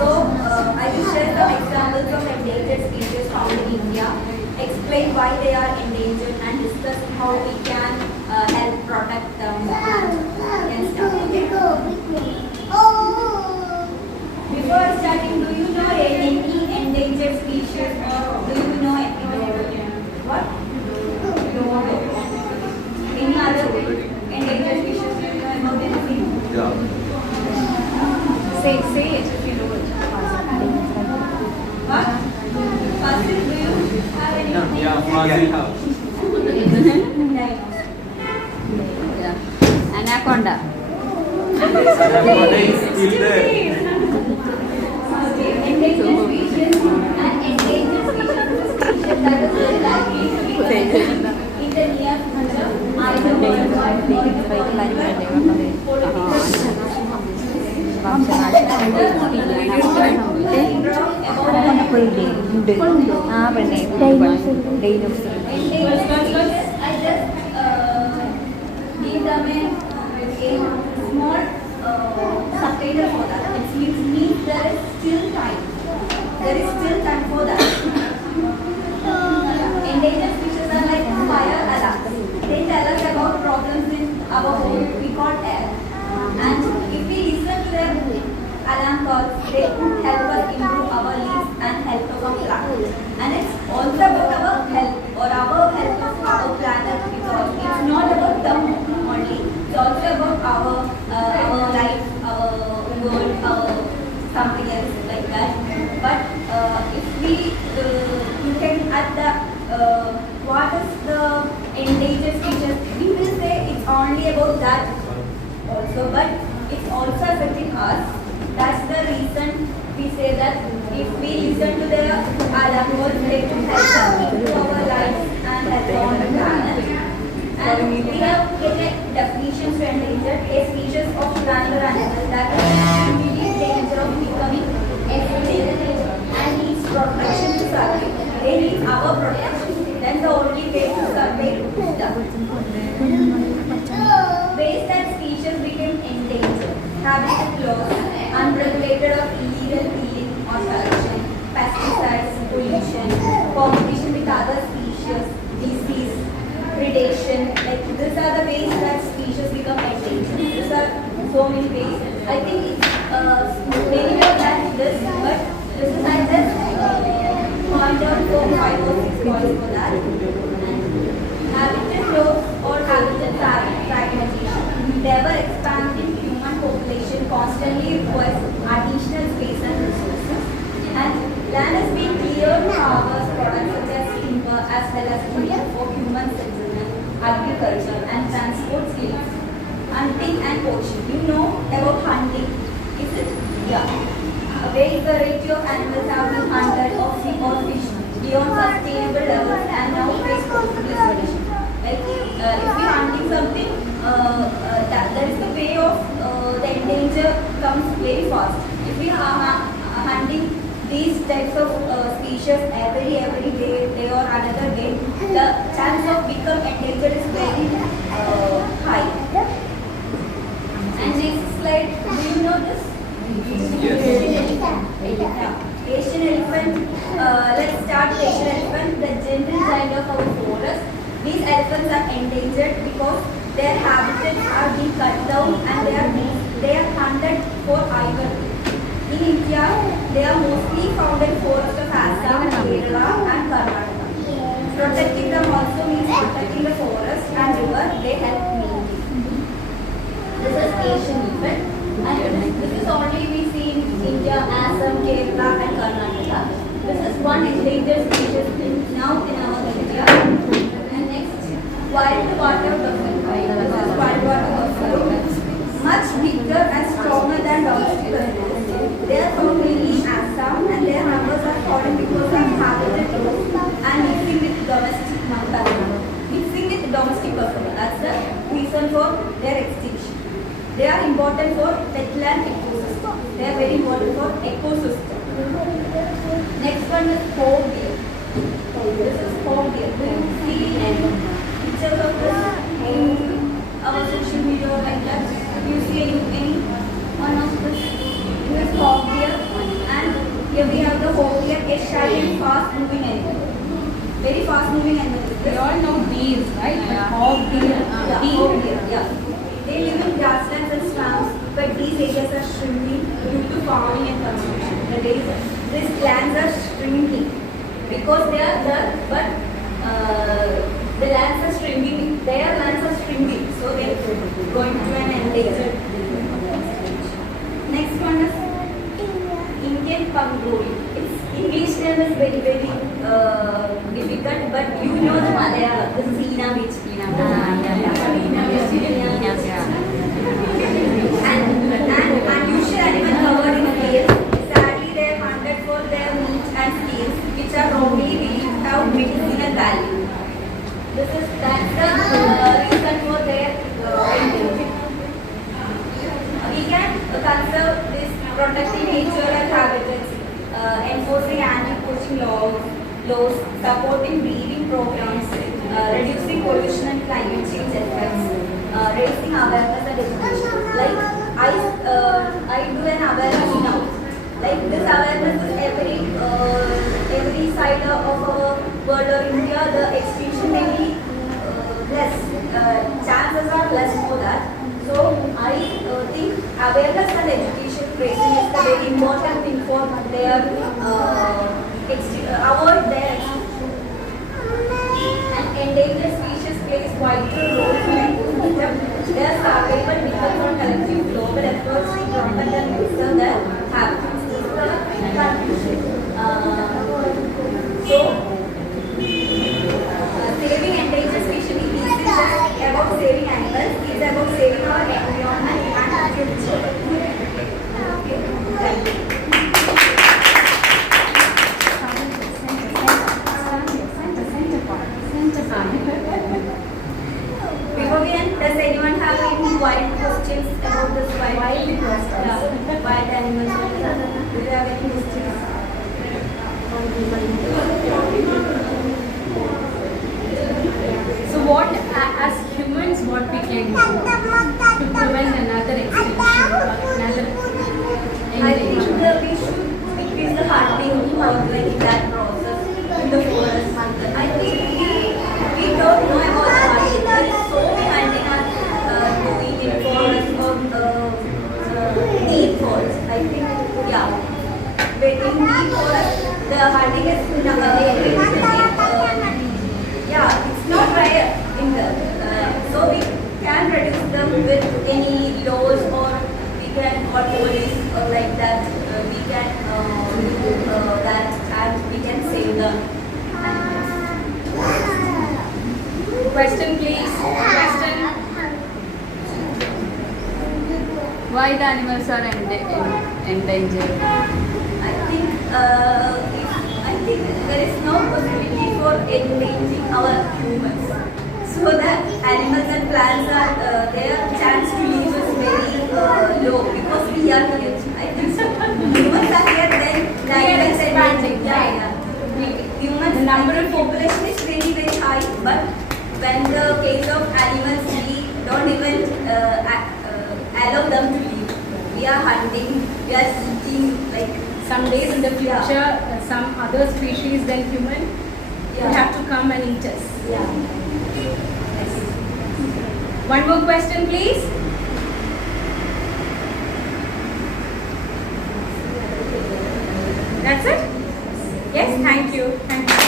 So, I will share some examples of endangered species found in India, explain why they are endangered, and discuss how we can help protect them. Can start. Before starting, do you know any endangered species, or do you know any? What? Any other endangered species? Do you know about anything? Yeah. Say it if you know it. What? Fasil, do you have any? Yeah, Fazil have. Anaconda. Anaconda is still there. Okay, endangered species and endangered species is a species that is very likely to be present in the near future, either worldwide or in the I just give them a small subtitle for that. It means there is still time. There is still time for that. Endangered species are like fire alarms. They tell us about problems in our home we call air. And if we listen to their alarm calls, they could help us improve our lives and health of our planet. And it's also about our health or our health of our planet, because it's not about them only. It's also about our life, our world, our something else like that. But if we look at the what is the endangered species, we will say it's only about that also, but it's also affecting us. That's the reason we say that if we listen to their alarm calls, they could help us improve our lives and help on the planet. And we have given definitions to endangered: a species of plant or animal that is in immediate danger of becoming extinct and needs protection to survive. They need our protection. Then the only way to survive is that. Ways that species became endangered: habitat loss, unregulated or illegal killing or production, pesticides, pollution, competition with other species, disease, predation. Like these are the ways that species become endangered. These are so many ways. I think it's many more than this, but this is I just point out 4, 5 or 6 points for that. Habitat loss or habitat fragmentation. The ever-expanding human population constantly requires additional space and resources. And land is being cleared for harvest products such as timber as well as food for human settlement, agriculture and transport skills. Hunting and poaching. You know about hunting, is it? Yeah. A wide variety of animals have been hunted or fish beyond sustainable levels and now face possible exploitation. Like if we are hunting something, there is the way of the endanger comes very fast. If we are hunting these types of species every day or another day, the chance of become endangered is very high. And next slide, do you know this? Yes. Asian elephant. Let's start with Asian elephant, the gentle giant of our forest. These elephants are endangered because their habitats are being cut down and they are hunted for ivory. In India, they are mostly found in forests of Assam, Kerala and Karnataka. Protecting them also means protecting the forest and river they help maintain. This is Asian elephant, and this is only we see in India, Assam, Kerala and Karnataka. This is one endangered species now in our India. Wild water buffalo. This is wild water buffalo. Much bigger and stronger than domestic buffaloes. They are found mainly in Assam and their numbers are falling because of habitat loss and mixing with domestic buffalo. That's the reason for their extinction. They are important for wetland ecosystem. They are very important for ecosystem. Next one is hog deer. This is hog deer. Do you see any pictures of this in our social media like that? Do you see any one of this? This is hog deer, and very fast moving animals. We all know bees, right? Yeah. But hog deer. Yeah, Bee. oh dear, yeah. They live in grasslands and swamps, but these areas are shrinking due to farming and construction. These lands are shrinking because they are there, but the lands are shrinking. Their lands are shrinking, so they are going to an endangered. Next one is Indian pangolin. Its English name is very difficult, but you know the Malayalam. This is Ina Beach. And unusual animal covered in scales. Sadly, they are hunted for their meat and scales, which are wrongly believed to have medicinal value. That's the reason for their endangerment. We can conserve this, protecting nature and habitats, enforcing anti-poaching laws, supporting breeding programs, reducing pollution and climate change effects, raising awareness and education. Like I do an awareness now. Like this awareness is every side of our world or India, the extinction may be less. Chances are less for that. So I think awareness and education raising is the very important thing for their avoid their extinction. And endangered species plays vital role in ecosystem. Their survival depends on collective global efforts to protect and preserve their habitats. This is the conclusion. Saving endangered species is just about saving animals. It's about saving our environment and our future. Okay. Thank you. Before we end, does anyone have any wild questions about this wild animals? Do you have any questions? So what, as humans, what we can do to prevent another extinction or another I think endangerment? we should decrease the hunting or like that process in the forest. I think we don't know about the hunting. There is so many hunting are doing in forest or deep forest. I think, yeah. But in deep forest, the hunting is yeah, it's not rare in the so we can reduce them with any laws or we can call police or like that. We can do that and we can save them. Question, please. Question. Why the animals are endangered? I think there is no possibility for endangering our humans. So that animals and plants are their chance to live is very low because we are here. I think so. Humans are here, then We are expanding, yeah. Humans, The number of population is very high, but when the case of animals, we don't even allow them to live. We are hunting, we are eating, like Some days in the future, some other species than human will have to come and eat us. yeah. One more question, please. That's it? Yes, thank you. Thank you.